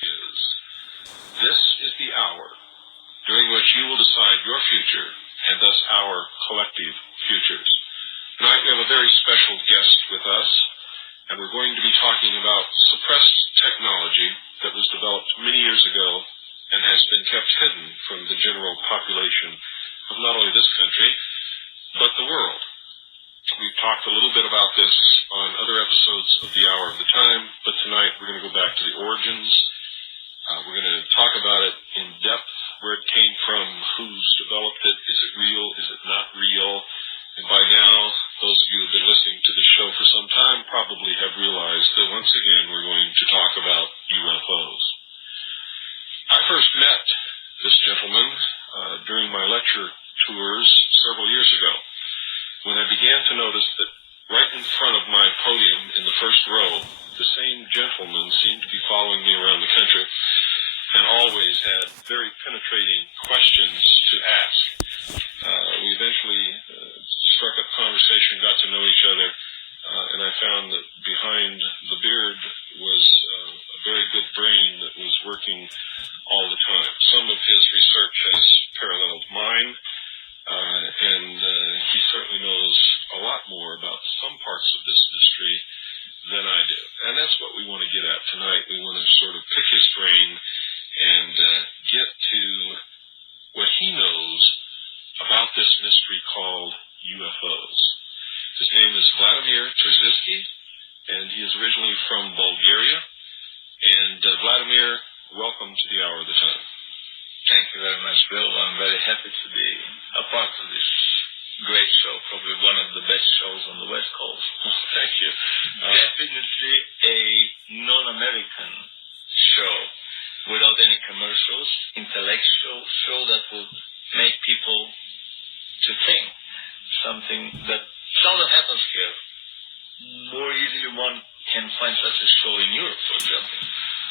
is. This is the hour during which you will decide your future and thus our collective futures. Tonight we have a very special guest with us, and we're going to be talking about suppressed technology that was developed many years ago and has been kept hidden from the general population of not only this country, but the world. We've talked a little bit about this on other episodes of the Hour of the Time, but tonight we're going to go back to the origins. We're going to talk about it in depth, where it came from, who's developed it, is it real, is it not real, and by now, those of you who have been listening to this show for some time probably have realized that once again we're going to talk about UFOs. I first met this gentleman during my lecture tours several years ago, when I began to notice that right in front of my podium in the first row, the same gentleman seemed to be following me around the country and always had very penetrating questions to ask. We eventually struck up conversation, got to know each other, and I found that behind the beard was a very good brain that was working all the time. Some of his research has paralleled mine, and he certainly knows a lot more about some parts of this mystery than I do. And that's what we want to get at tonight. We want to sort of pick his brain and get to what he knows about this mystery called UFOs. His name is Vladimir Terziski, and he is originally from Bulgaria. And Vladimir, welcome to the Hour of the Time. Thank you very much, Bill. I'm very happy to be a part of this great show, probably one of the best shows on the West Coast. Thank you. Definitely a non-American show without any commercials, intellectual show that will make people to think, something that seldom happens here. More easily one can find such a show in Europe, for example.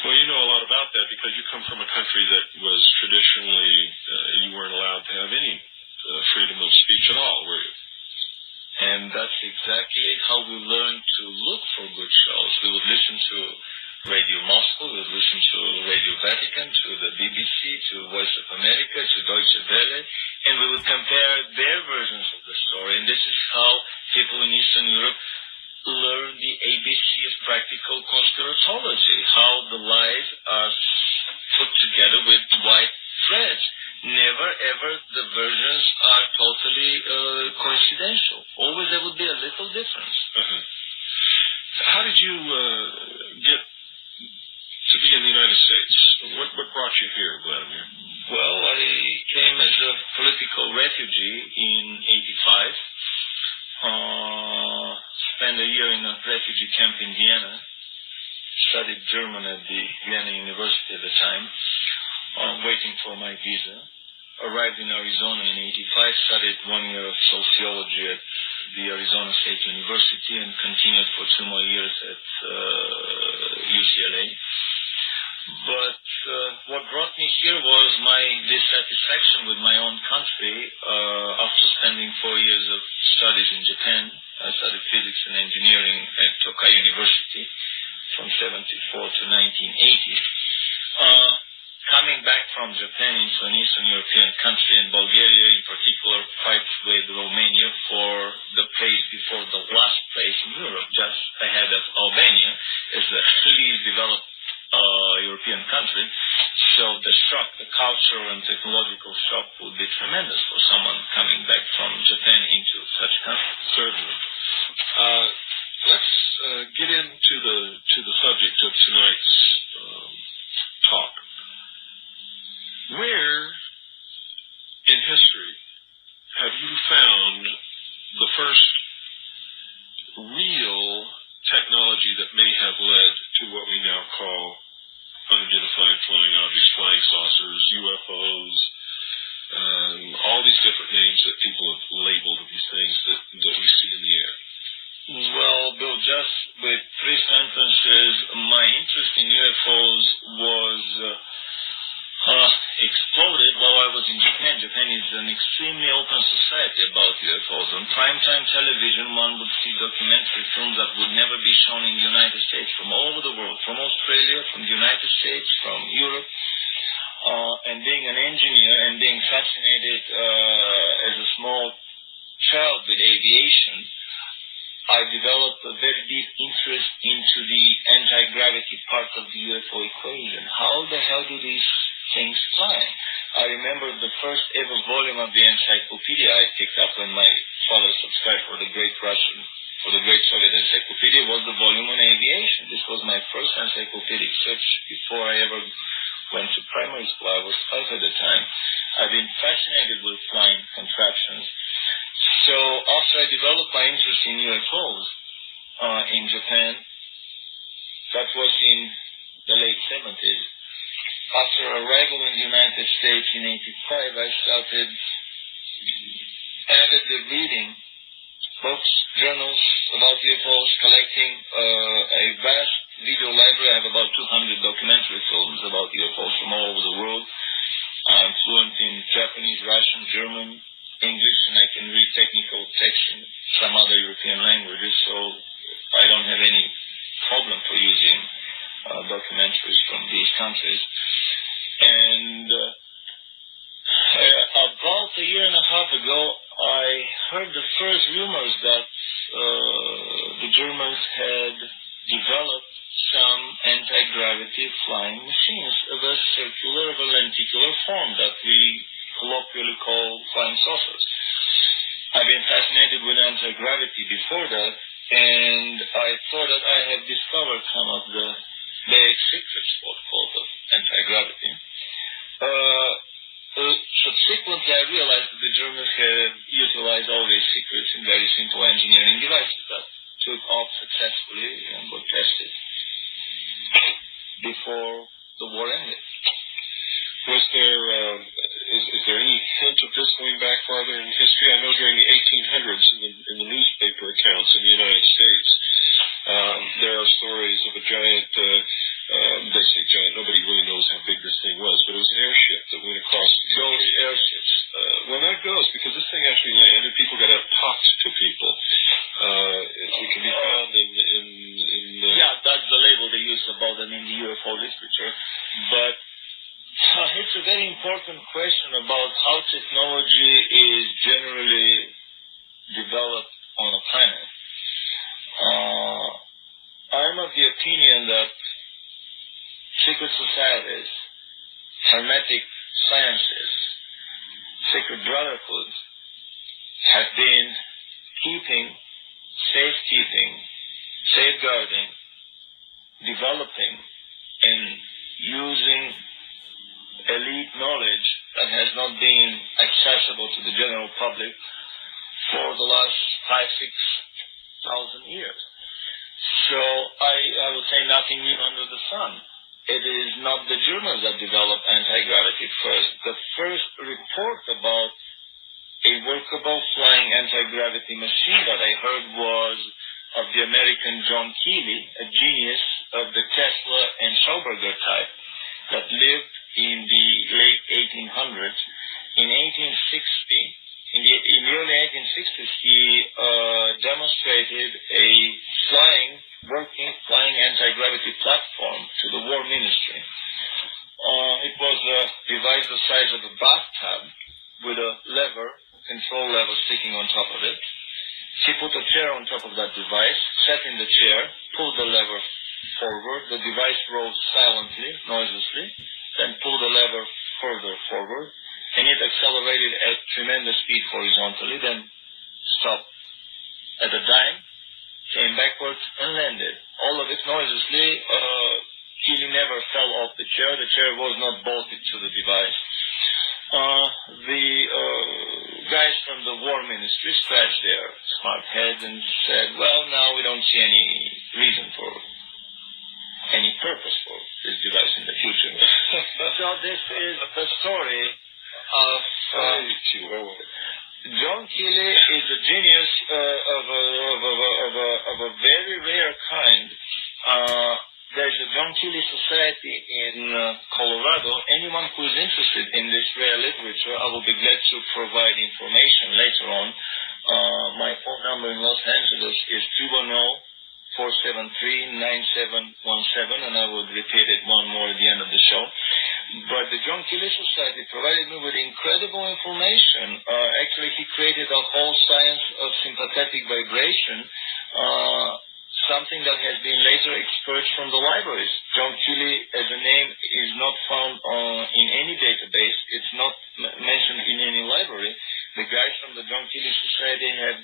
Well, you know a lot about that because you come from a country that was traditionally, you weren't allowed to have any freedom of speech at all, were you? And that's exactly how we learned to look for good shows. We would listen to Radio Moscow, we would listen to Radio Vatican, to the BBC, to Voice of America, to Deutsche Welle, and we would compare their versions of the story. And this is how people in Eastern Europe learn the ABC of practical conspiratology, how the lies are put together with white threads. Never, ever the versions are totally coincidental. Always there would be a little difference. Uh-huh. How did you get to be in the United States? What brought you here, Vladimir? Well, I came as a political refugee in 85. Spent a year in a refugee camp in Vienna. Studied German at the Vienna University at the time. Waiting for my visa. Arrived in Arizona in 85. Studied 1 year of sociology at the Arizona State University and continued for 2 more years at UCLA. But what brought me here was my dissatisfaction with my own country after spending 4 years of studies in Japan. I studied physics and engineering at Tokai University from 74 to 1980. Coming back from Japan into an Eastern European country, and Bulgaria in particular fights with Romania for the place before the last place in Europe, just ahead of Albania, as the least developed European country. So the shock, the cultural and technological shock would be tremendous for someone coming back from Japan into such country. Certainly. Let's get into the subject of tonight's talk. Where in history have you found the first real technology that may have led to what we now call unidentified flying objects, flying saucers, UFOs, all these different names that people have labeled these things that we see in the air? Well, Bill, just with 3 sentences, my interest in UFOs was exploded while I was in Japan. Japan is an extremely open society about UFOs. On Time primetime television, one would see documentary films that would never be shown in the United States from all over the world, from Australia, from the United States, from Europe. And being an engineer and being fascinated as a small child with aviation, I developed a very deep interest into the anti-gravity part of the UFO equation. How the hell do these things fly? I remember the first ever volume of the encyclopedia I picked up when my father subscribed for the Great Soviet Encyclopedia was the volume on aviation. This was my first encyclopedic search before I ever went to primary school. I was 5 at the time. I've been fascinated with flying contraptions. So after I developed my interest in UFOs in Japan, that was in the late 70s. After arrival in the United States in 85, I started avidly reading books, journals about UFOs, collecting a vast video library. I have about 200 documentary films about UFOs from all over the world. I'm fluent in Japanese, Russian, German, English, and I can read technical text in some other European languages, so I don't have any problem for using documentaries from these countries. And about a year and a half ago, I heard the first rumors that the Germans had developed some anti-gravity flying machines of a circular, of a lenticular form that we colloquially call flying saucers. I've been fascinated with anti-gravity before that, and I thought that I had discovered some of the big secrets, quote, of anti-gravity. Subsequently, I realized that the Germans had utilized all these secrets in very simple engineering devices that took off successfully and were tested before the war ended. Was there, is there any hint of this going back farther in history? I know during the 1800s in the newspaper accounts in the United States, there are stories of a giant, they say giant, nobody really knows how big this thing was, but it was an airship that went across the country. Those airships. Well, that goes, because this thing actually landed, people got out and talked to people. It can be found in yeah, that's the label they use about them in the UFO literature. But it's a very important question about how technology is generally developed on a planet. I'm of the opinion that secret societies, hermetic sciences, secret brotherhoods have been safeguarding, developing, and using elite knowledge that has not been accessible to the general public for the last 5,000-6,000 years. So I would say nothing new under the sun. It is not the Germans that developed anti-gravity first. The first report about a workable flying anti-gravity machine that I heard was of the American John Keely, a genius of the Tesla and Schauberger type that lived in the late 1800s. In 1860, in the early 1860s, he demonstrated a working flying anti-gravity platform to the War Ministry. It was a device the size of a bathtub with a control lever sticking on top of it. He put a chair on top of that device, sat in the chair, pulled the lever forward. The device rose silently, noiselessly, then pulled the lever further forward, and it accelerated at tremendous speed horizontally, then stopped at a dime, came backwards, and landed. All of it noiselessly. He never fell off the chair. The chair was not bolted to the device. The guys from the War Ministry scratched their smart heads and said, well, now we don't see any reason for any purpose for this device in the future. So this is the story of John Keely is a genius of a very rare kind. There's a John Keely Society in Colorado. Anyone who is interested in this rare literature, I will be glad to provide information later on. My phone number in Los Angeles is 310-473-9717, and I would repeat it one more at the end of the show. But the John Keeley Society provided me with incredible information. Actually, he created a whole science of sympathetic vibration, something that has been later expurged from the libraries. John Keeley as a name is not found in any database. It's not mentioned in any library. The guys from the John Keeley Society have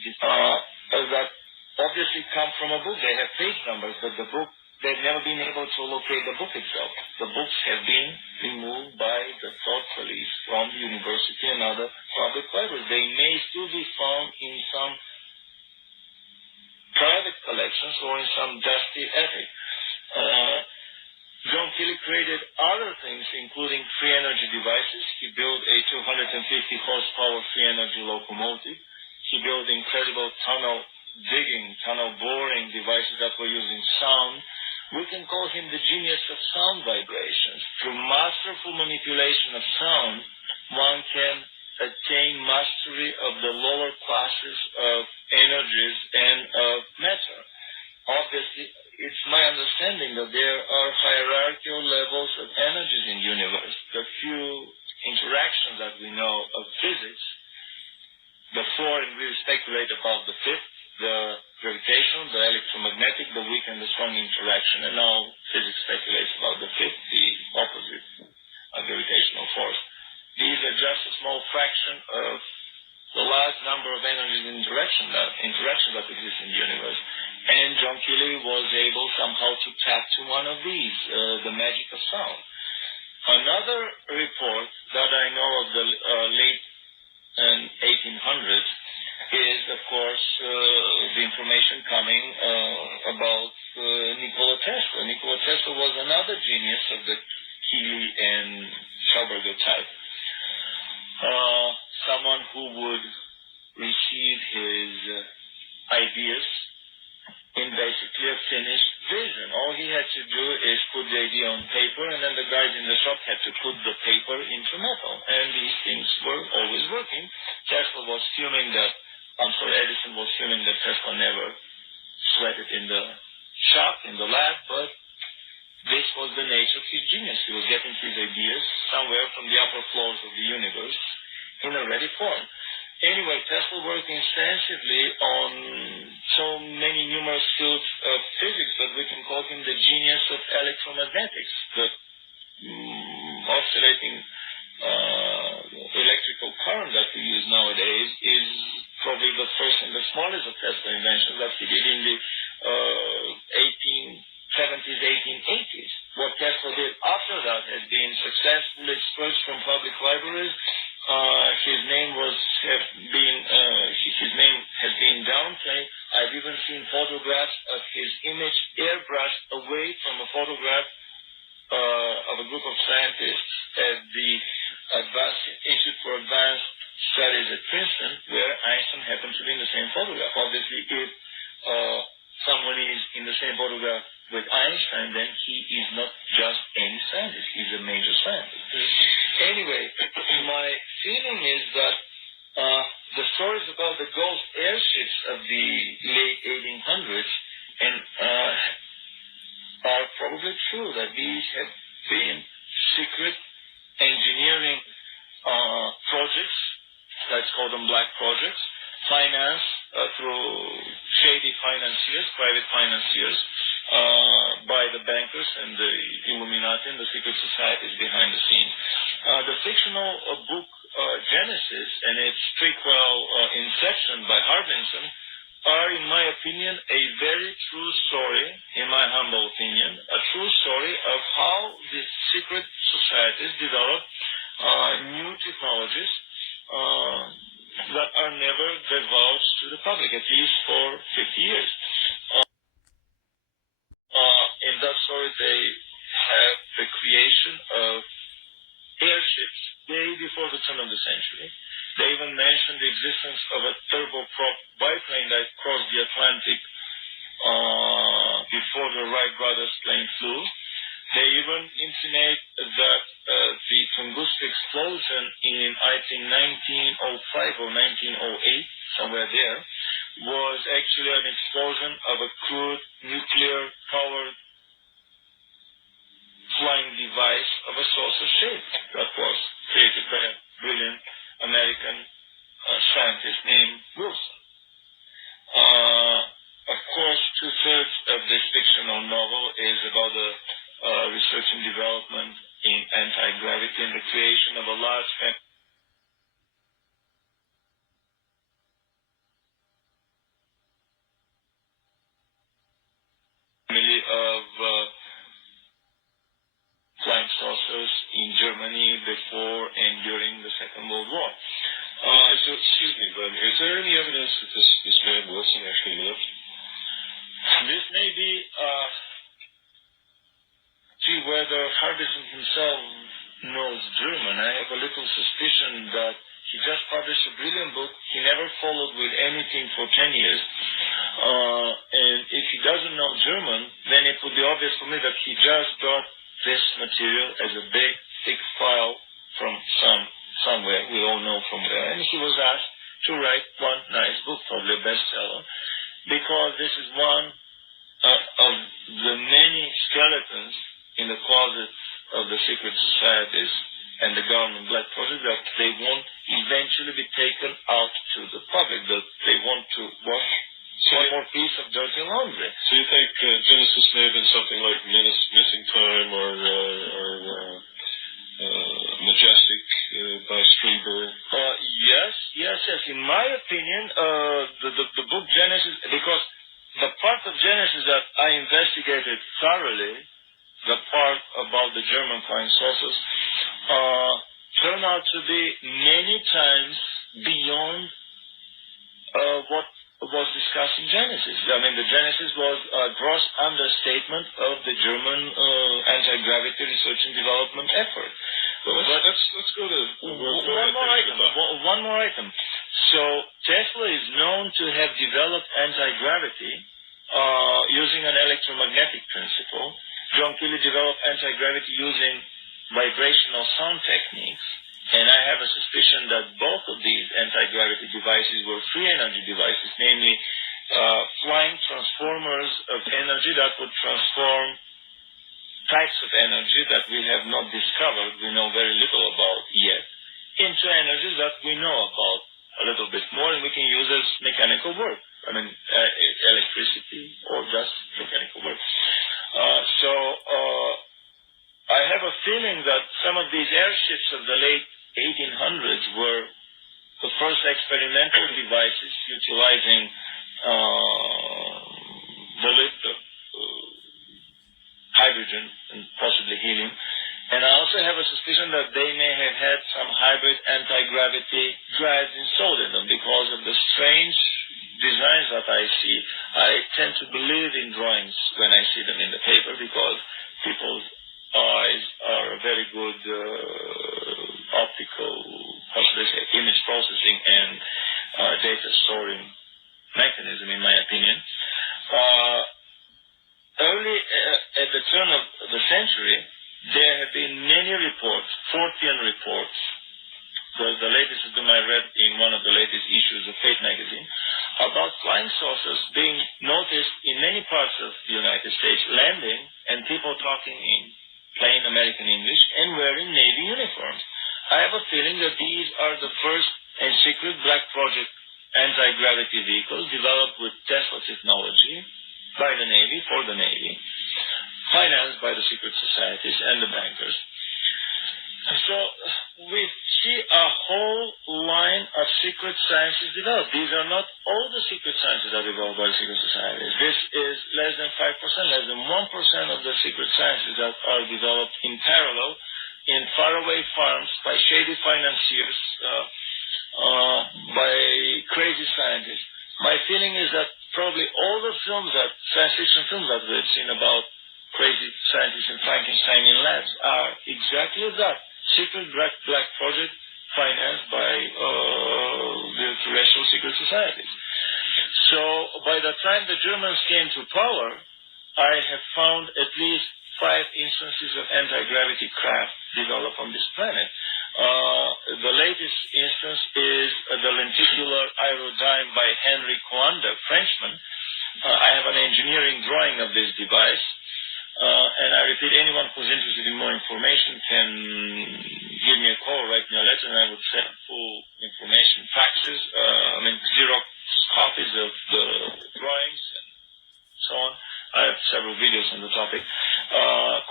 that obviously come from a book. They have page numbers, but the book, they've never been able to locate the book itself. The books have been removed by the thought police from the university and other public libraries. They may still be found in some private collections or in some dusty attic. John Keeley created other things, including free energy devices. He built a 250 horsepower free energy locomotive. He built incredible tunnel digging, tunnel boring devices that were using sound. We can call him the genius of sound vibrations. Through masterful manipulation of sound, one can attain mastery of the lower classes of energies and of matter. Obviously, it's my understanding that there are hierarchical levels of energies in the universe. The few interactions that we know of physics, the four, and we speculate about the fifth, the gravitational, the electromagnetic, the weak and the strong interaction, and now physics speculates about the fifth, the opposite, gravitational force. These are just a small fraction of the large number of energies and interactions that exist in the universe. And John Keeley was able somehow to tap to one of these, the magic of sound. Another report that I know of the late 1800s is, of course, the information coming about Nikola Tesla. Nikola Tesla was another genius of the Keeley and Schauberger type. Someone who would receive his ideas in basically a finished vision. All he had to do is put the idea on paper, and then the guys in the shop had to put the paper into metal. And these things were always working. Edison was fuming that Tesla never sweated in the shop, in the lab, but this was the nature of his genius. He was getting his ideas somewhere from the upper floors of the universe in a ready form. Anyway, Tesla worked extensively on so many numerous fields of physics that we can call him the genius of electromagnetics. The oscillating electrical current that we use nowadays is probably the first and the smallest of Tesla inventions that he did in the 1870s, 1880s. What Tesla did after that has been successfully expurged from public libraries. His name has been downplayed. I've even seen photographs of his image airbrushed away from a photograph of a group of scientists at the Institute for Advanced Studies at Princeton, where Einstein happened to be in the same photograph. Obviously, if someone is in the same photograph with Einstein, then he is not just any scientist. He's a major scientist. Anyway, my feeling is that the stories about the ghost airships of the late 1800s are probably true, that these have been secret engineering projects, let's call them black projects, financed through shady financiers, private financiers, by the bankers and the Illuminati and the secret societies behind the scenes. The fictional book Genesis and its prequel Inception by Harbinson are, in my opinion, a very true story, in my humble opinion, a true story of how the secret societies develop new technologies that are never divulged to the public, at least for 50 years. In that story, they have the creation of airships way before the turn of the century. They even mentioned the existence of a turboprop biplane that crossed the Atlantic before the Wright brothers plane flew. They even intimate that the Tunguska explosion in, I think, 1905 or 1908, somewhere there, was actually an explosion of a crude nuclear-powered flying device of a saucer shape that was created by a brilliant American scientist named Wilson. Of course, two-thirds of this fictional novel is about the research and development in anti-gravity and the creation of a large family of flying saucers in Germany before and during the Second World War. So, excuse me, but is there any evidence that this man Wilson actually lived? This may be, whether Harbison himself knows German. I have a little suspicion that he just published a brilliant book. He never followed with anything for 10 years. And if he doesn't know German, then it would be obvious for me that he just got this material as a big, thick file from somewhere. We all know from where. And he was asked to write one nice book, probably a bestseller, because this is one of the many skeletons in the closets of the secret societies and the government black project that they won't eventually be taken out to the public, that they want to wash one more piece of dirty laundry. So you think Genesis may have been something like Missing Time or Majestic by Strieber? Yes. In my opinion, the book Genesis, because the part of Genesis that I investigated thoroughly, the part about the German flying saucers, turned out to be many times beyond what was discussed in Genesis. I mean, the Genesis was a gross understatement of the German anti-gravity research and development effort. Well, let's go to one more item. So Tesla is known to have developed anti-gravity using an electromagnetic principle. John Keely developed anti-gravity using vibrational sound techniques. And I have a suspicion that both of these anti-gravity devices were free energy devices, namely flying transformers of energy that would transform types of energy that we have not discovered, we know very little about yet, into energies that we know about a little bit more and we can use as mechanical work. I mean, electricity or just mechanical work. So I have a feeling that some of these airships of the late 1800s were the first experimental devices utilizing the lift of hydrogen and possibly helium. And I also have a suspicion that they may have had some hybrid anti-gravity drives installed in them because of the strange designs that I see. I tend to believe in drawings when I see them in the paper because people's eyes are a very good optical, how should I say, image processing and data storing mechanism, in my opinion. Early at the turn of the century, there have been many reports, 14 reports. The latest of them I read in one of the latest issues of Fate magazine, about flying saucers being noticed in many parts of the United States, landing and people talking in plain American English and wearing Navy uniforms. I have a feeling that these are the first and secret black project anti-gravity vehicles developed with Tesla technology by the Navy, for the Navy, financed by the secret societies and the bankers. So we see a whole line of secret sciences developed. These are not all the secret sciences that are developed by the secret societies. This is less than 5%, less than 1% of the secret sciences that are developed in parallel in faraway farms by shady financiers, by crazy scientists. My feeling is that probably all the films that, science fiction films that we've seen about crazy scientists in Frankenstein in labs are exactly that. Secret black project financed by the terrestrial secret societies. So by the time the Germans came to power, I have found at least 5 instances of anti-gravity craft developed on this planet. The latest instance is the lenticular aerodyne by Henry Coanda, Frenchman. I have an engineering drawing of this device, and I repeat, anyone who's interested in more information can give me a call, write me a letter, and I would send full information, faxes, Xerox copies of the drawings, and so on. I have several videos on the topic.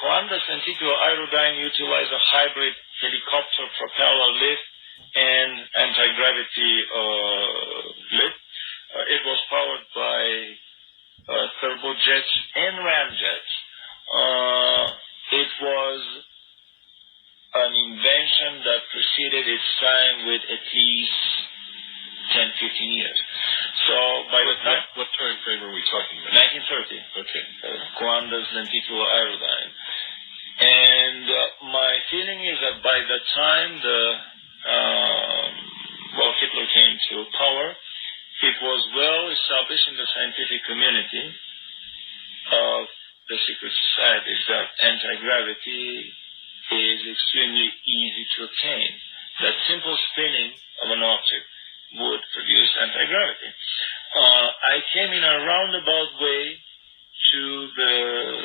Coanda's lenticular aerodyne utilized a hybrid helicopter propeller lift and anti-gravity lift. It was powered by turbojets and ramjets. It was an invention that preceded its time with at least 10-15 years. So by the time... What time frame are we talking about? 1930. Okay. Coanda's lenticular aerodyne. And my feeling is that by the time Hitler came to power, it was well established in the scientific community of the secret societies that anti-gravity is extremely easy to obtain. That simple spinning of an object would produce anti-gravity. I came in a roundabout way to the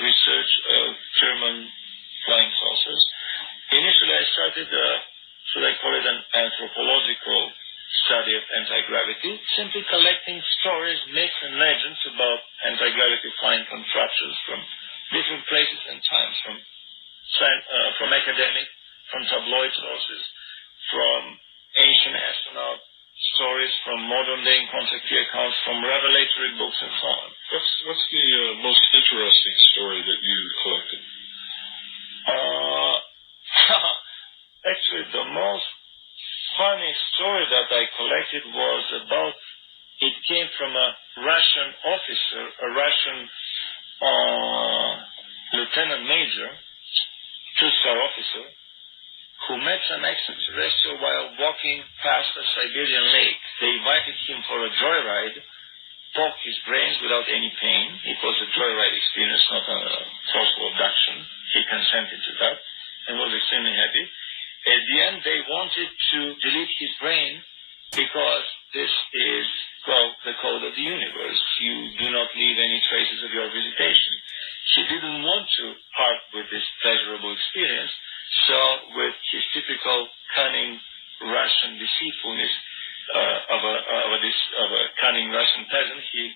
research of German flying saucers. Initially, I started, should I call it an anthropological study of anti-gravity, simply collecting stories, myths, and legends about anti-gravity flying contraptions from different places and times, from academic, from tabloid sources, from ancient astronaut stories, from modern-day contactee accounts, from revelatory books, and so on. What's the most interesting story that you collected? Actually, the most funny story that I collected was about, it came from a Russian officer, a Russian lieutenant major, two-star officer, who met an extraterrestrial while walking past a Siberian lake. They invited him for a joyride, poked his brains without any pain. It was a joyride experience, not a forceful abduction. He consented to that and was extremely happy. At the end, they wanted to delete his brain because this is, the code of the universe. You do not leave any traces of your visitation. He didn't want to part with this pleasurable experience, so with his typical cunning Russian deceitfulness of a cunning Russian peasant, he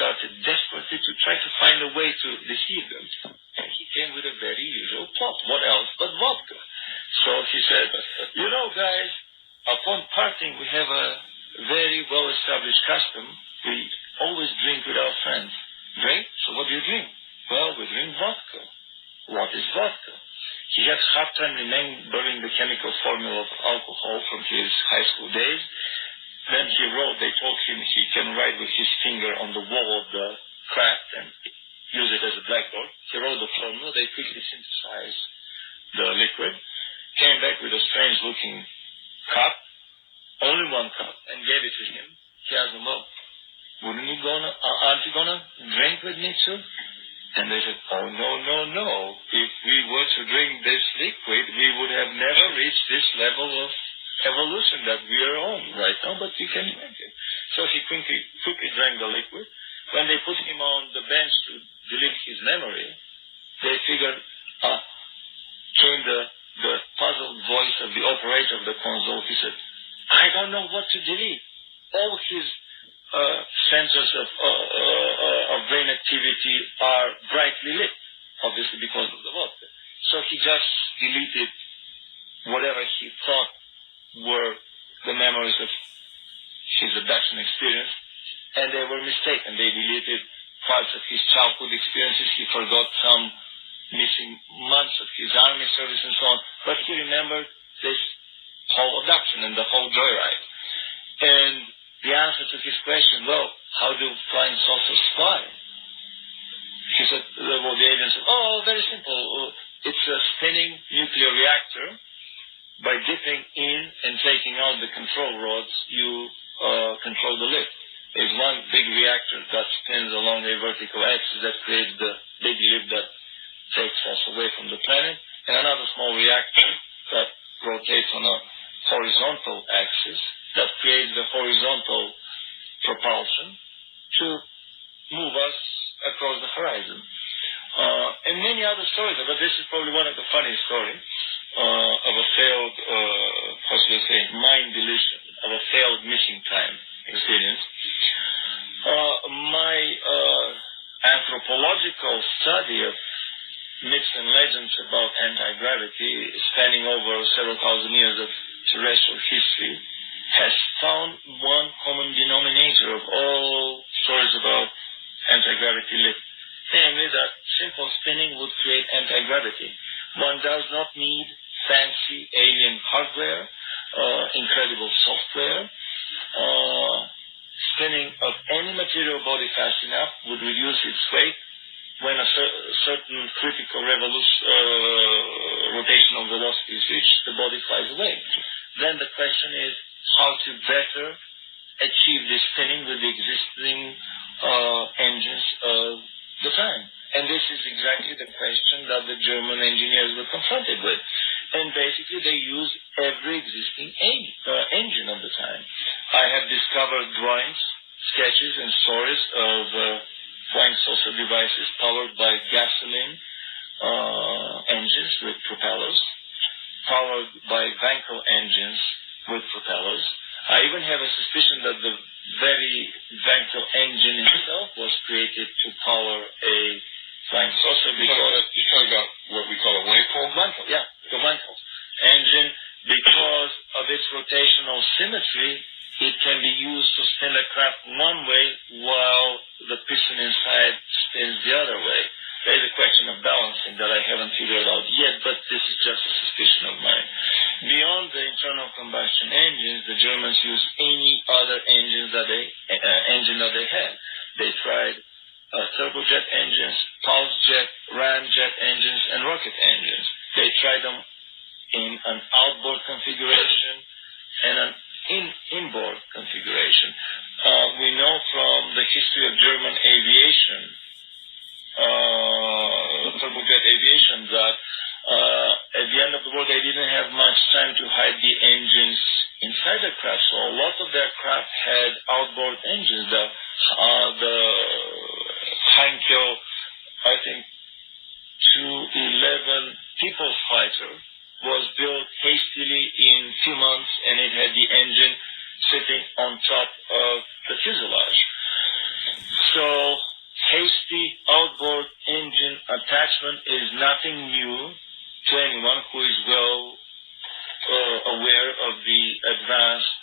started desperately to try to find a way to deceive them. And he came with a very usual plot. What else but vodka? So he said, guys, upon parting, we have a very well-established custom. We always drink with our friends. Drink? So what do you drink? Well, we drink vodka. What is vodka? He had a hard time remembering the chemical formula of alcohol from his high school days. Then he wrote, they told him he can write with his finger on the wall of the craft and use it as a blackboard. He wrote the formula. They quickly synthesized the liquid, came back with a strange-looking cup, only one cup, and gave it to him. He asked them, well, aren't you gonna drink with me too? And they said, oh, no. If we were to drink this liquid, we would have never reached this level of evolution that we are on right now, but you can drink it. So he quickly drank the liquid. When they put him on the bench to delete his memory, they figured, came the puzzled voice of the operator of the console. He said, I don't know what to delete. All his centers of brain activity are brightly lit, obviously because of the vodka. So he just deleted whatever he thought were the memories of his abduction experience, and they were mistaken. They deleted parts of his childhood experiences. He forgot some missing months of his army service and so on, but he remembered this whole abduction and the whole joyride. And the answer to his question, well, how do flying saucers fly? He said, the agent said, very simple. It's a spinning nuclear reactor. By dipping in and taking out the control rods, you control the lift. There's one big reactor that spins along a vertical axis that creates the big lift that takes us away from the planet, and another small reactor that rotates rotates on a horizontal axis that creates the horizontal propulsion to move us across the horizon. And many other stories, but this is probably one of the funniest stories of a failed, how should I say, mind deletion, of a failed missing time experience. My anthropological study of myths and legends about anti-gravity, spanning over several thousand years of terrestrial history, has found one common denominator of all stories about anti-gravity lift, namely that simple spinning would create anti-gravity. One does not need fancy alien hardware, incredible software. Spinning of any material body fast enough would reduce its weight. When a certain critical rotational velocity is reached, the body flies away. Then the question is how to better achieve this spinning with the existing engines of the time. And this is exactly the question that the German engineers were confronted with. And basically they use every existing engine of the time. I have discovered drawings, sketches, and stories of flying saucer devices powered by gasoline engines with propellers, powered by Wankel engines with propellers. I even have a suspicion that the very Wankel engine itself was created to power a flying saucer because... You're talking about what we call a Wankel? Wankel, yeah, the Wankel engine, because of its rotational symmetry, it can be used to spin the craft one way while the piston inside spins the other way. There is a question of balancing that I haven't figured out yet, but this is just a suspicion of mine. Beyond the internal combustion engines, the Germans used any other engine that they had. They tried turbojet engines, pulse jet, ramjet engines, and rocket engines. They tried them in an outboard configuration and an inboard configuration. We know from the history of German aviation, turbojet aviation, that at the end of the war they didn't have much time to hide the engines inside the craft. So a lot of their craft had outboard engines. The Heinkel, I think, 211 People's Fighter was built hastily in a few months, and it had the engine sitting on top of the fuselage. So hasty outboard engine attachment is nothing new to anyone who is well aware of the advanced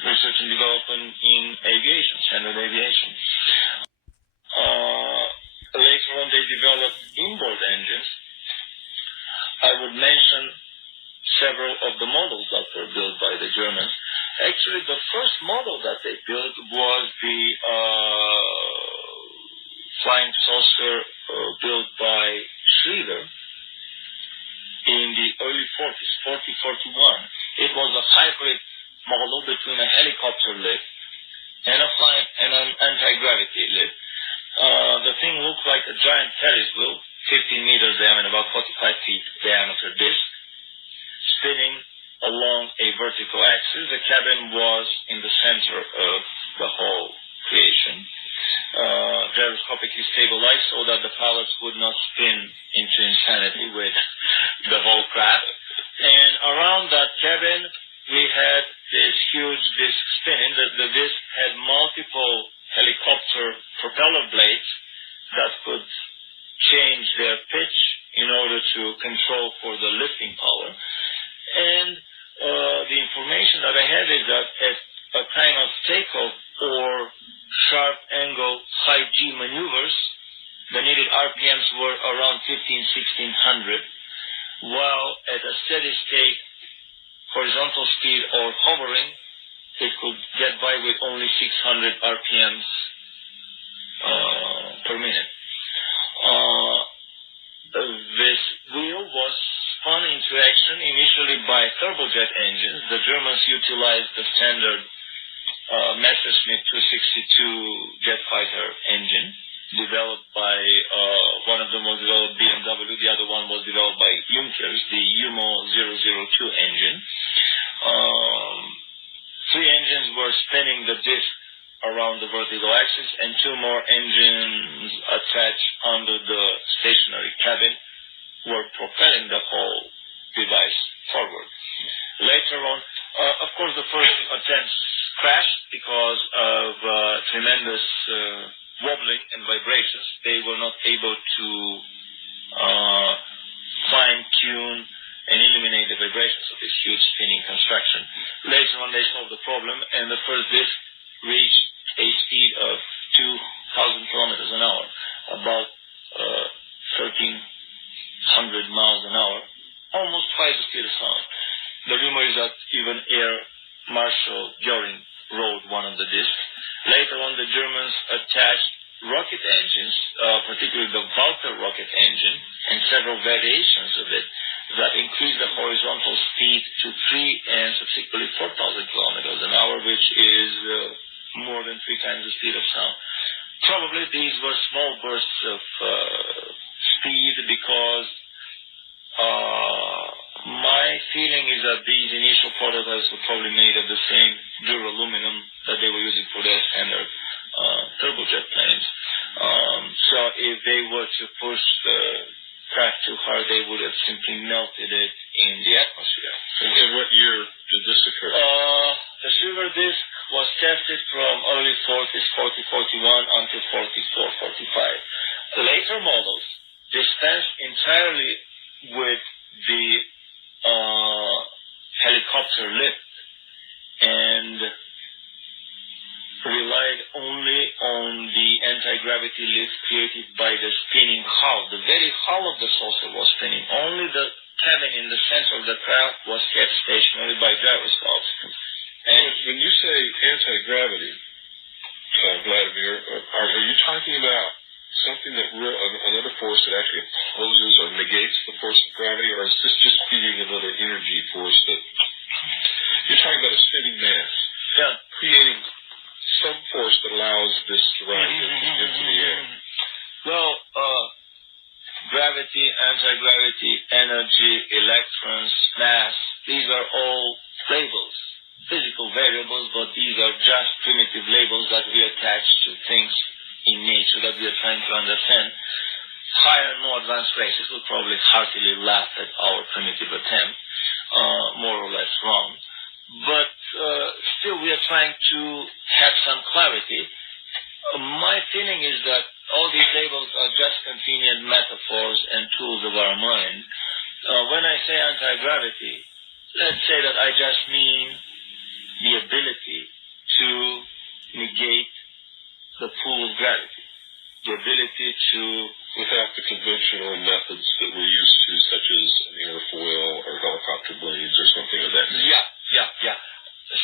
research and development in aviation, standard aviation. Later on, they developed inboard engines. I would mention several of the models that were built by the Germans. Actually, the first model that they built was the flying saucer built by Schroeder in the early 40s, 40-41. It was a hybrid model between a helicopter lift and an anti-gravity lift. The thing looked like a giant Ferris wheel, 15 meters diameter, about 45 feet diameter disc, spinning along a vertical axis. The cabin was in the center of the whole creation, gyroscopically stabilized so that the pilots would not spin into insanity with the whole craft. And around that cabin, we had this huge disc spinning. The disc had multiple helicopter propeller blades that could change their pitch in order to control for the lifting power. And the information that I had is that at a time of takeoff or sharp angle high G maneuvers, the needed RPMs were around 15-1600, while at a steady state horizontal speed or hovering, it could get by with only 600 RPMs per minute. This wheel was spun into action initially by turbojet engines. The Germans utilized the standard Messerschmitt 262 jet fighter engine, developed by one of them was developed BMW, the other one was developed by Junkers, the Umo 007. vertical axis, and 2 more engines attached under the stationary cabin were propelling the whole device forward. Later on, of course, the first attempts crashed because of tremendous wobbling and vibrations. They were not able to fine-tune and eliminate the vibrations of this huge spinning construction. Later on, they solved the problem, and the first disc reached a speed of 2,000 kilometers an hour, about 1,300 miles an hour, almost twice the speed of sound. The rumor is that even Air Marshal Göring rode one of the discs. Later on, the Germans attached rocket engines, particularly the Walter rocket engine, and several variations of it that increased the horizontal speed to 3 and subsequently 4,000 kilometers an hour, which is more than 3 times the speed of sound. Probably these were small bursts of speed because my feeling is that these initial prototypes were probably made of the same duraluminum that they were using for their standard turbojet planes. So if they were to push the craft too hard, they would have simply melted it in the atmosphere. In what year did this occur? The silver disc was tested from early 40s, 40-41 until 44-45. Later models dispensed entirely with the helicopter lift and relied only on the anti-gravity lift created by the spinning hull. The very hull of the saucer was spinning. Only the cabin in the center of the craft was kept stationary by gyroscopes. And when you say anti-gravity, Vladimir, are you talking about something that another force that actually opposes or negates the force of gravity, or is this just feeding another energy force that you're talking about a spinning mass, creating some force that allows this to rise into the air? Well, gravity, anti-gravity, energy, electrons, mass, these are all labels, physical variables, but these are just primitive labels that we attach to things in nature that we are trying to understand. Higher and more advanced races will probably heartily laugh at our primitive attempt, more or less wrong. But still, we are trying to have some clarity. My feeling is that all these labels are just convenient metaphors and tools of our mind. When I say anti-gravity, let's say that I just mean the ability to negate the pull of gravity, the ability to... Without the conventional methods that we're used to, such as an airfoil or helicopter blades or something of that nature. Yeah.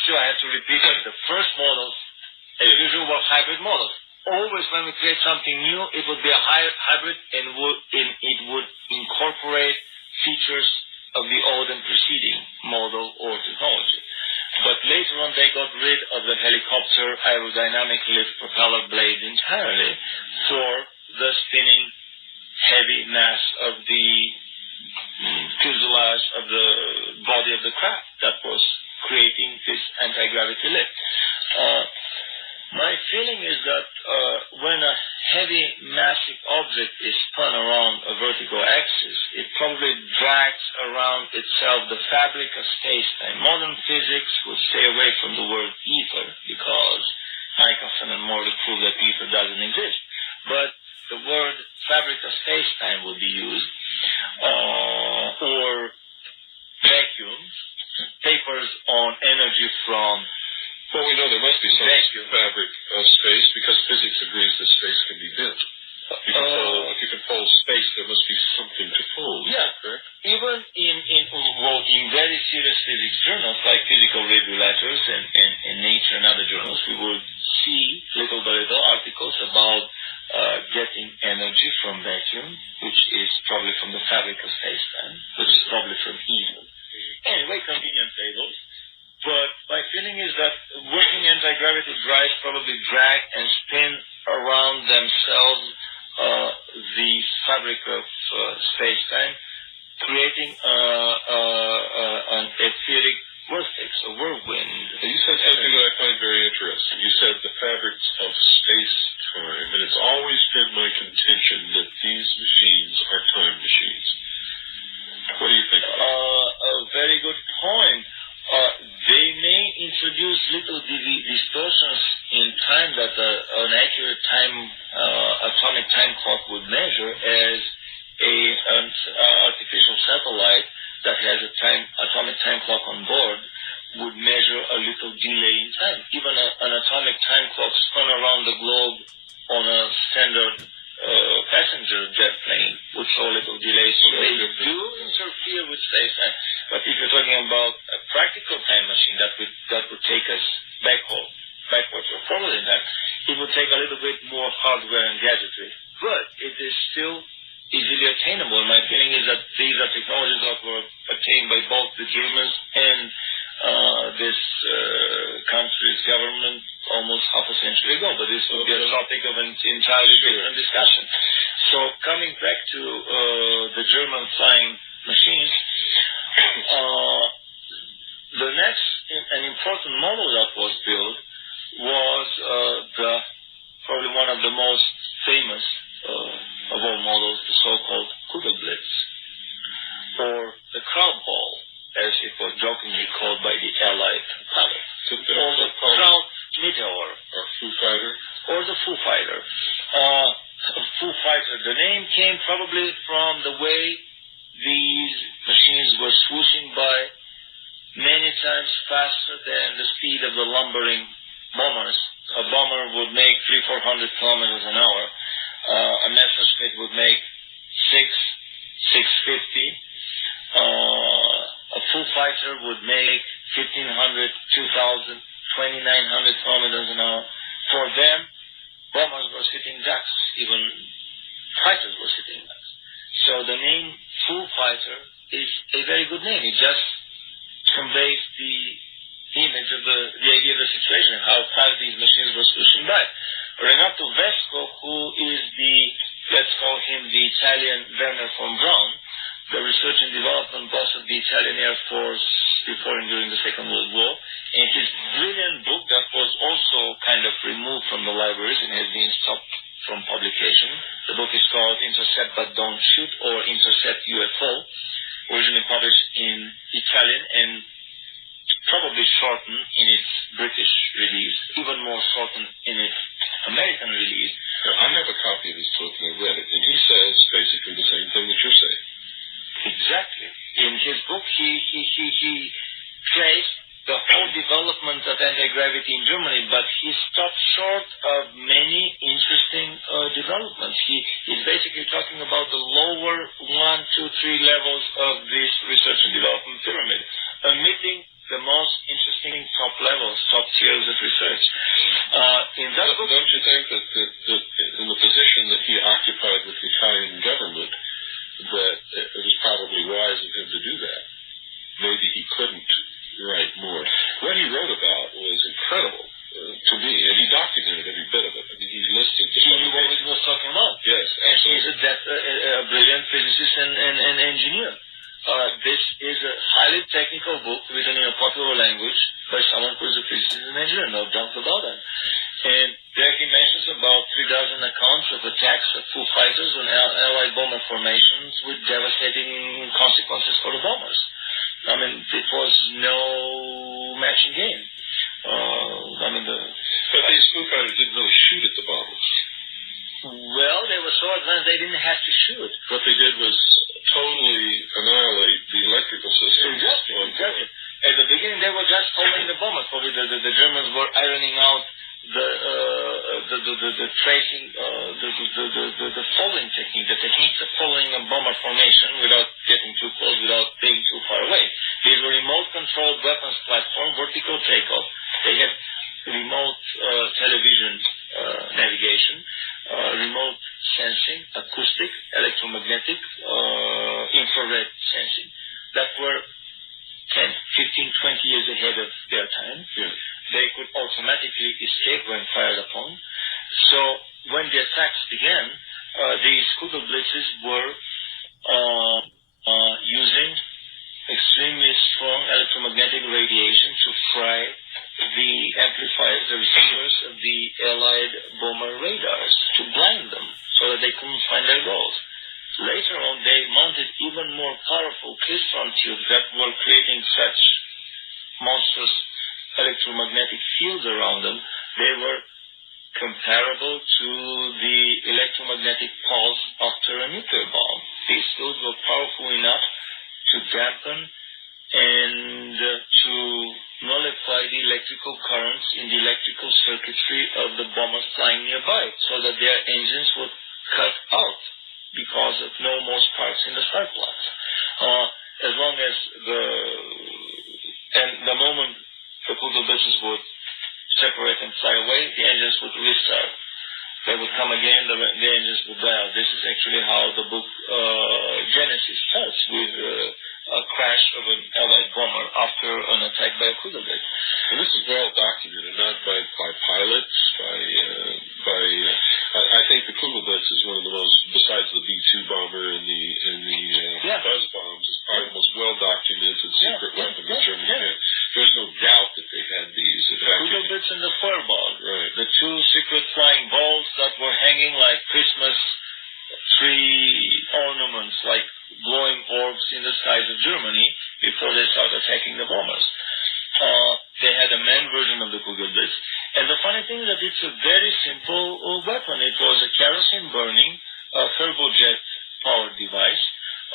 Still, I have to repeat that the first models, as usual, were hybrid models. Always when we create something new, it would be a hybrid and it would incorporate features of the old and preceding model or technology. But later on, they got rid of the helicopter aerodynamic lift propeller blade entirely for the spinning heavy mass of the fuselage of the body of the craft that was creating this anti-gravity lift. My feeling is that when a heavy, massive object is spun around a vertical axis, it probably drags around itself the fabric of space-time. Modern physics would stay away from the word ether because Michelson and Morley proved that ether doesn't exist. But the word fabric of space-time would be used, or vacuums, papers on energy from... Well, we know there must be some fabric of space because physics agrees that space can be bent. If you can fold space, there must be something to fold. Yeah, correct? Even in very serious physics journals like Physical Review Letters and Nature and other journals, we will see little by little articles about getting energy from vacuum, which is probably from the fabric of space-time, which is probably from ether. Anyway, convenient labels. But my feeling is that working anti-gravity drives probably drag and spin around themselves the fabric of space-time, creating an etheric vortex, a whirlwind. And you said something that I find very interesting. You said the fabrics of space atomic time clock would measure as an artificial satellite that has atomic time clock on board would measure a little delay in time. Even an atomic time clock spun around the globe on a standard passenger jet plane would show a little delay. So they do interfere with space-time. But if you're talking about a practical time machine that would take us backwards or forward in time, it would take a little bit more hardware and gadgetry. But it is still easily attainable. My feeling is that these are technologies that were attained by both the Germans and this country's government almost half a century ago. But this would be a topic of an entirely different discussion. So coming back to the German flying machines, the next an important model that was built was probably one of the most famous of all models, the so-called Kugelblitz, or the crowd ball, as it was jokingly called by the Allied pilot, or the crowd meteor, or Foo Fighter, or the Foo Fighter. Foo Fighter. The name came probably from the way these machines were swooshing by many times faster than the speed of the lumbering bombers. A bomber would make 300-400 kilometers an hour. A Messerschmitt would make 650. A Foo Fighter would make 1,500, 2,000, 2,900 kilometers an hour. For them, bombers were sitting ducks. Even fighters were sitting ducks. So the name Foo Fighter is a very good name. It just conveys the image of the idea of the situation, how fast these machines were swooshing by. Renato Vesco, who is let's call him the Italian Werner von Braun, the research and development boss of the Italian Air Force before and during the Second World War, and his brilliant book that was also kind of removed from the libraries and has been stopped from publication. The book is called Intercept But Don't Shoot, or Intercept UFO, originally published in Italian and probably shortened in its British release, even more shortened in its American release. I have a copy of his book and I read it, and he says basically the same thing that you're saying. Exactly. In his book, he traced the whole development of anti-gravity in Germany, but he stopped short of many interesting developments. He's basically talking about the lower 1, 2, 3 levels of this research and development pyramid, omitting the most interesting top levels, top tiers of research. In that book, don't you think that in the position that he occupied with the Italian government, that it was probably wise of him to do that? Maybe he couldn't write more. What he wrote about was incredible to me, and he documented every bit of it. I mean, he listed the he knew what he was talking about. Yes, absolutely. And he's a brilliant physicist and engineer. This is a highly technical book written in a popular language by someone who is a physicist and engineer, no doubt about that. And there he mentions about 3,000 accounts of attacks of Foo Fighters on Allied bomber formations with devastating consequences for the bombers. I mean, it was no matching game. But these Foo Fighters didn't really shoot at the bombers. Well, they were so advanced they didn't have to shoot. What they did was totally annihilate the electrical system. Exactly. At the beginning, they were just following the bombers. Probably the Germans were ironing out the tracing, the following technique, the techniques of following a bomber formation without getting too close, without being too far away. These were remote-controlled weapons platform, vertical takeoff. They had remote television navigation, remote sensing, acoustic, electromagnetic, infrared sensing that were 10, 15, 20 years ahead of their time. Yeah. They could automatically escape when fired upon. So when the attacks began, these Kugelblitzes were using extremely strong electromagnetic radiation to fry the amplifiers, the receivers of the Allied bomber radars, to blind them so that they couldn't find their goals. Later on, they mounted even more powerful klystron tubes that were creating such monstrous electromagnetic fields around them. They were comparable to the electromagnetic pulse after a nuclear bomb. These fields were powerful enough to dampen and to nullify the electrical currents in the electrical circuitry of the bombers flying nearby, so that their engines would cut out because of no more sparks in the spark plugs. As long as the moment the Kugelblitzes would separate and fly away, the engines would restart. They would come again, the engines would die out. This is actually how the book Genesis starts, with a crash of an Allied bomber after an attack by a Kugelblitz. And this is well documented, not by pilots, I think the Kugelblitz is one of the most, besides the B-2 bomber and the buzz bombs, is probably the most well documented secret weapon that Germany had. There's no doubt that they had these. The Kugelblitz and the Feuerball, right. The two secret flying balls that were hanging like Christmas tree ornaments, like glowing orbs in the skies of Germany before they started attacking the bombers. They had a manned version of the Kugelblitz. And the funny thing is that it's a very simple weapon. It was a kerosene-burning turbojet-powered device.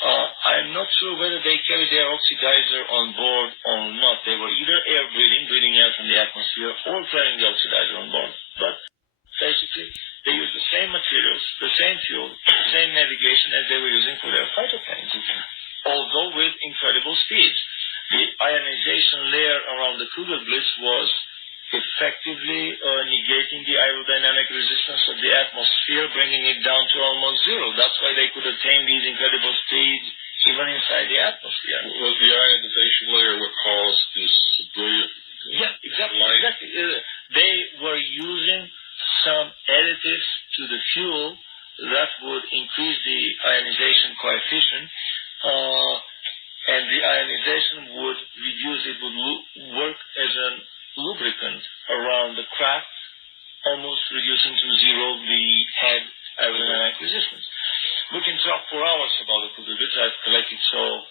I'm not sure whether they carried their oxidizer on board or not. They were either breathing air from the atmosphere, or carrying the oxidizer on board. But basically, they used the same materials, the same fuel, the same navigation as they were using for their fighter planes, although with incredible speeds. The ionization layer around the Kugelblitz was effectively negating the aerodynamic resistance of the atmosphere, bringing it down to almost zero. That's why they could attain these incredible speeds even inside the atmosphere. Was the ionization layer what caused this brilliant light? Exactly. They were using some additives to the fuel that would increase the ionization coefficient, and the ionization would reduce, it would work as a lubricant around the craft, almost reducing to zero the head aerodynamic resistance. We can talk for hours about the Kugelblitz. I've collected so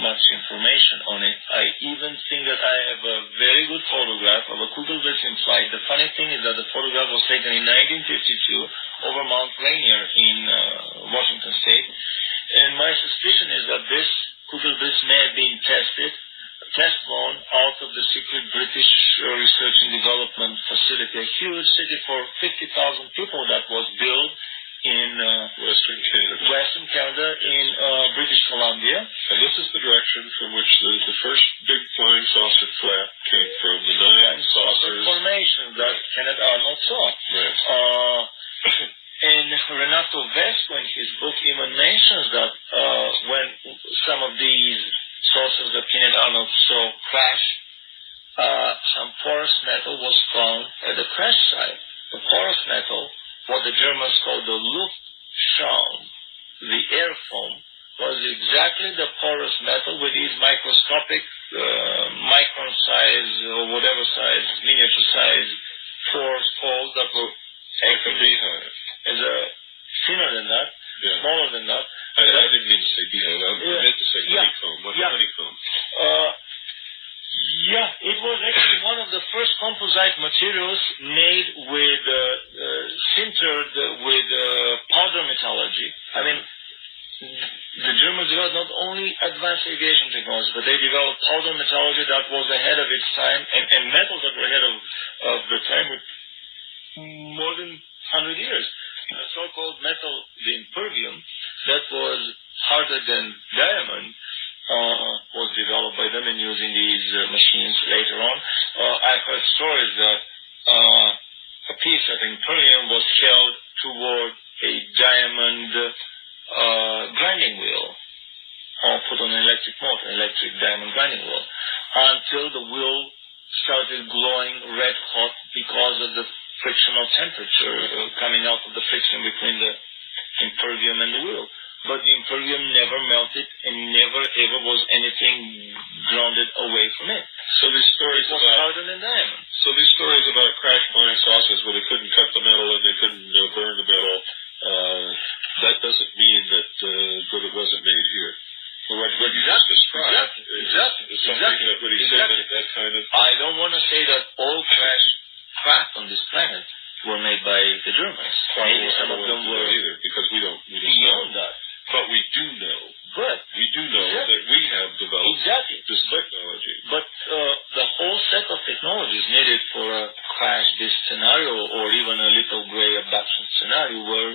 much information on it. I even think that I have a very good photograph of a Kugelblitz in flight. The funny thing is that the photograph was taken in 1952 over Mount Rainier in Washington State. And my suspicion is that this Kugelblitz may have been test flown out of the secret British research and development facility, a huge city for 50,000 people that was built in Western Canada in British Columbia. And this is the direction from which the first big flying saucer flap came from, the nine saucers formation that Kenneth Arnold saw. Right. And Renato Vesco, in his book, even mentions that when some of these saucers that Kenneth Arnold saw crash, some porous metal was found at the crash site. The porous metal, what the Germans called the Luftschaum, the air foam, was exactly the porous metal with these microscopic, micron size or whatever size, miniature size pores, holes that were acting beehive. As a thinner than that, smaller than that. I didn't mean to say beehive. I meant to say honeycomb. What's honeycomb? It was actually one of the first composite materials made with, sintered with powder metallurgy. I mean, the Germans developed not only advanced aviation technology, but they developed powder metallurgy that was ahead of its time, and metals that were ahead of the time with more than 100 years. The so-called metal, the impervium, that was harder than diamond, was developed by them and used in these machines later on. I've heard stories that a piece of impervium was held toward a diamond grinding wheel, put on an electric motor, electric diamond grinding wheel, until the wheel started glowing red hot because of the frictional temperature coming out of the friction between the impervium and the wheel. But the impervium never melted and never ever was anything grounded away from it. So these stories it was harder than diamond. So these stories about crash flying saucers where they couldn't cut the metal and they couldn't burn the metal, that doesn't mean that it wasn't made here. What you just described is something that what he said that kind of... I don't want to say that all craft on this planet by the Germans. Maybe some of them were either, because we don't beyond know. that. But we do know. Exactly. That we have developed this technology. But the whole set of technologies needed for a crash disk scenario or even a little gray abduction scenario were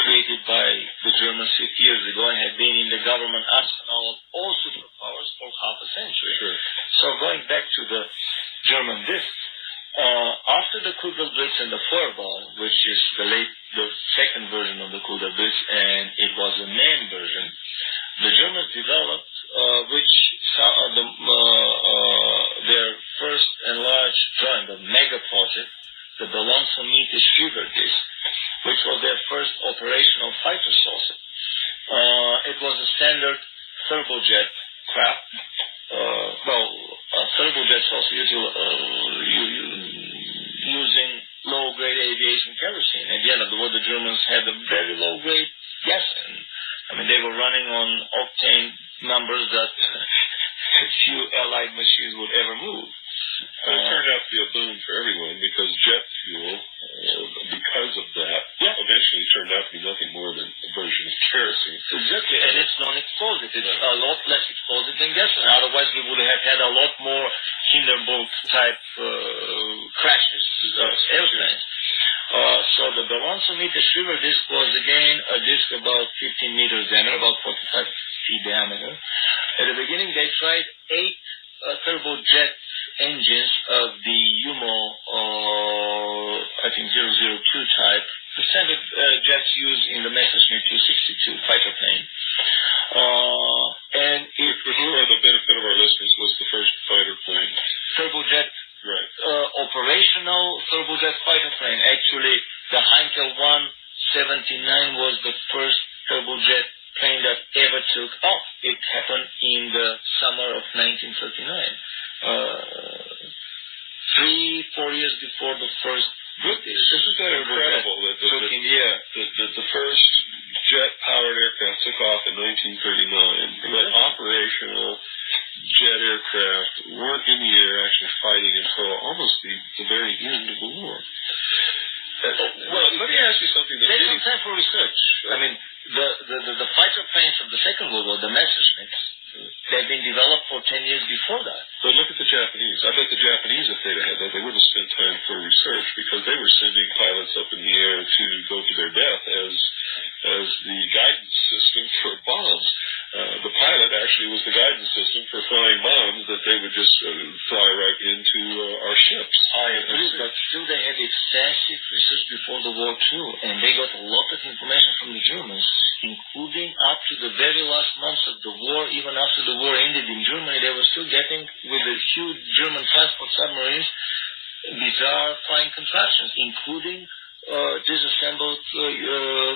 created by the Germans 50 years ago and had been in the government arsenal of all superpowers for half a century. Sure. So going back to the German discs, after the Kugelblitz and the Feuerball, which is the second version of the Kugelblitz, and it was a main version, the Germans developed their first enlarged drawing, the mega project, the Ballonzometer Schieber disc, which was their first operational fighter saucer. It was a standard turbojet craft. A turbojet saucer using low-grade aviation kerosene. At the end of the war, the Germans had a very low-grade gasoline. They were running on octane numbers that few Allied machines would ever move. It turned out to be a boon for everyone because jet fuel, because of that, eventually turned out to be nothing more than a version of kerosene. Exactly, and it's non-explosive. It's a lot less explosive than gasoline. Otherwise, we would have had a lot more Hindenburg-type crashes of airplanes. So the Ballonzometer Schieber disc was again a disc about 15 meters diameter, about 45 feet diameter. At the beginning, they tried 8 turbojet engines of the UMO, I think 002 type, the standard jets used in the Messerschmitt 262 fighter plane. And it for the benefit of our listeners, was the first fighter plane. Turbojet. Right. Operational turbojet fighter plane. Actually, the Heinkel 179 was the first turbojet plane that ever took off. It happened in the summer of 1939. 3-4 years before the first British. Isn't that incredible that took in the air? The first jet-powered aircraft took off in 1939, but operational jet aircraft weren't in the air actually fighting until almost the very end of the war. Well, let me ask you something. Take some time for research. The fighter planes of the Second World War, the Messerschmitts, they'd been developed for 10 years before that. But look at the Japanese. I bet the Japanese, if they'd had that, they wouldn't have spent time for research because they were sending pilots up in the air to go to their death as the guidance system for bombs. The pilot actually was the guidance system for flying bombs that they would just fly right into our ships. I agree, but still they had extensive research before the war too, and they got a lot of information from the Germans, including up to the very last months of the war. Even after the war ended in Germany, they were still getting, with the huge German transport submarines, bizarre flying contraptions, including disassembled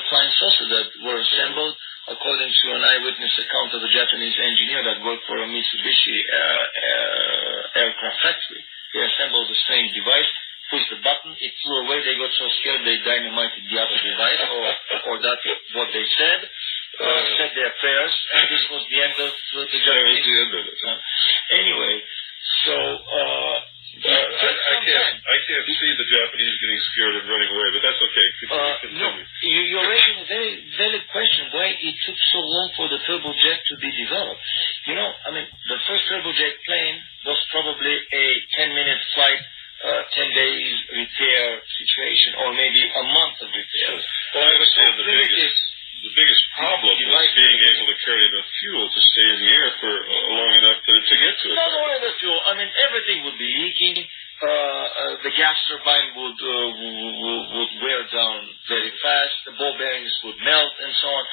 flying saucers that were assembled according to an eyewitness account of a Japanese engineer that worked for a Mitsubishi aircraft factory. They assembled a strange device, pushed the button, it flew away, they got so scared they dynamited the other device, or that's what they said, said their prayers, and this was the end of the Japanese. That was the end of it. Anyway, so I can't see the Japanese getting scared and running away, but that's okay. Continue. No, you're raising a very valid question why it took so long for the turbojet to be developed. The first turbojet plane was probably a 10-minute flight, 10 days repair situation, or maybe a month of repair. Well, I understand the biggest problem was being able to carry enough fuel to stay in the air for long enough to get to it. Not only the fuel, everything would be leaking. The gas turbine would wear down very fast. The ball bearings would melt, and so on.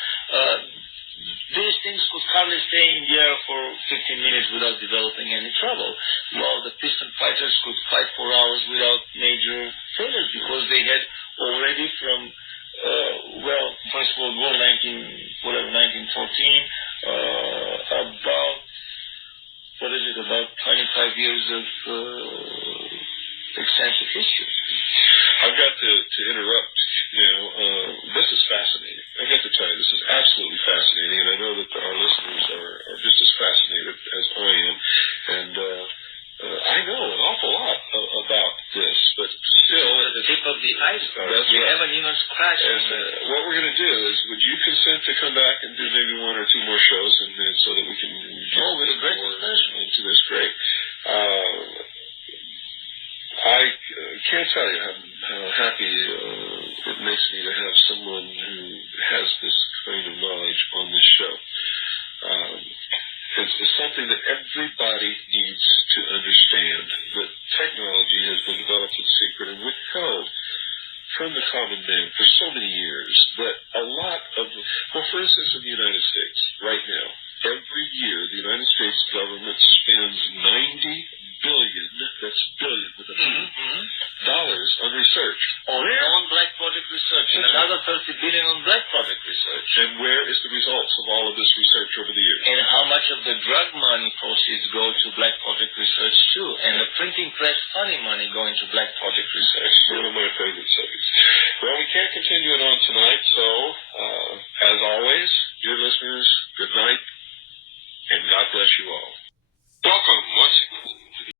These things could hardly stay in the air for 15 minutes without developing any trouble, while the piston fighters could fight for hours without major failures because they had already from First World War, 1914, about 25 years of extensive history. I've got to interrupt. This is fascinating. I got to tell you, this is absolutely fascinating, and I know that our listeners are just as fascinated as I am. And I know an awful lot about this, but still, the tip of the iceberg. That's That's We right. haven't even scratched And the surface. what we're going to do is, would you consent to come back and do maybe one or two more shows, and so that we can get with a great more pleasure. into this? Great. I can't tell you how happy it makes me to have someone who has this kind of knowledge on this show. It's something that everybody needs to understand, that technology has been developed in secret and withheld from the common man for so many years that a lot of, well, for instance, in the United States, right now, every year the United States government spends $90 billion, that's billion with a B, dollars on research. On black project research, and another $30 billion on black project research. And where is the results of all of this research over the years? And how much of the drug money proceeds go to black project research too? And the printing press funding money going to black project research too. One of my favorite subjects. Well, we can't continue it on tonight, so as always, dear listeners, good night, and God bless you all.